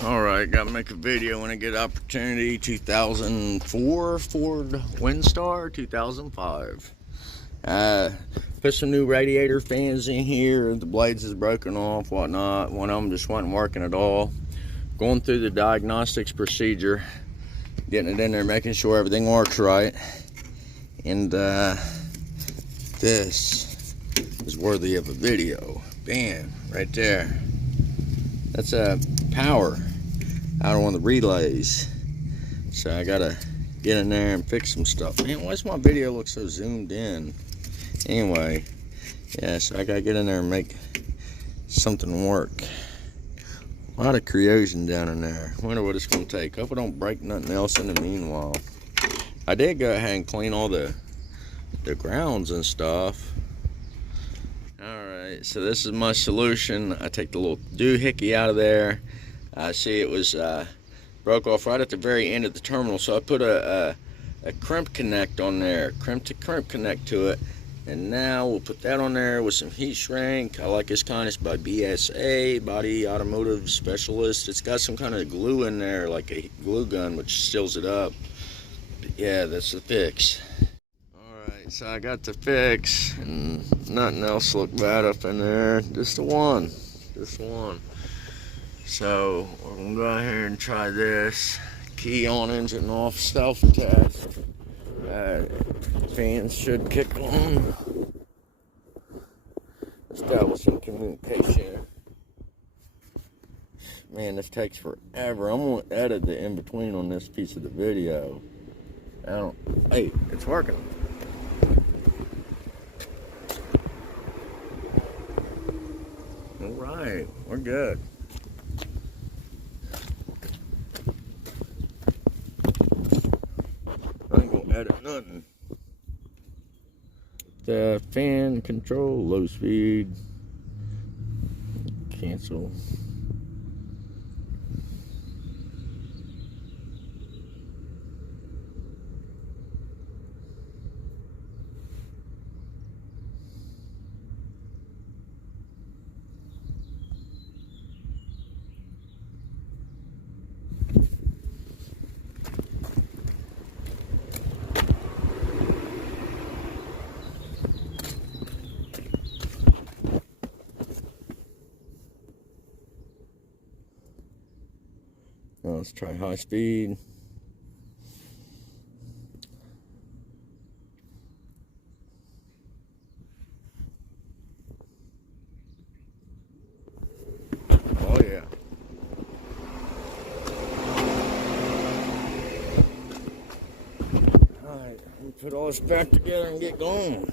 Alright, gotta make a video when I get opportunity. 2004 Ford Windstar, 2005. Put some new radiator fans in here. The blades is broken off, whatnot. One of them just wasn't working at all. Going through the diagnostics procedure, getting it in there, making sure everything works right. And this is worthy of a video. Bam, right there. That's a power out of one of the relays. So I gotta get in there and fix some stuff. Man, why does my video look so zoomed in? Anyway, yeah, so I gotta get in there and make something work. A lot of corrosion down in there. Wonder what it's gonna take. Hope I don't break nothing else in the meanwhile. I did go ahead and clean all the grounds and stuff. Alright, so this is my solution. I take the little doohickey out of there. I see it was broke off right at the very end of the terminal, so I put a crimp connect on there, crimp to crimp connect to it, and now we'll put that on there with some heat shrink. I like this kind. It's by BSA, Body Automotive Specialist. It's got some kind of glue in there, like a glue gun, which seals it up. But yeah, that's the fix. Alright, so I got the fix, and nothing else looked bad up in there. Just the one. So we're gonna go out here and try this. Key on, engine off, self test. Fans should kick on. Establishing communication. Man, this takes forever. I'm gonna edit the in between on this piece of the video. Hey, it's working. All right, we're good. I ain't gonna edit nothing. The fan control, low speed, cancel. Now let's try high speed. Oh yeah. Alright, let me put all this back together and get going.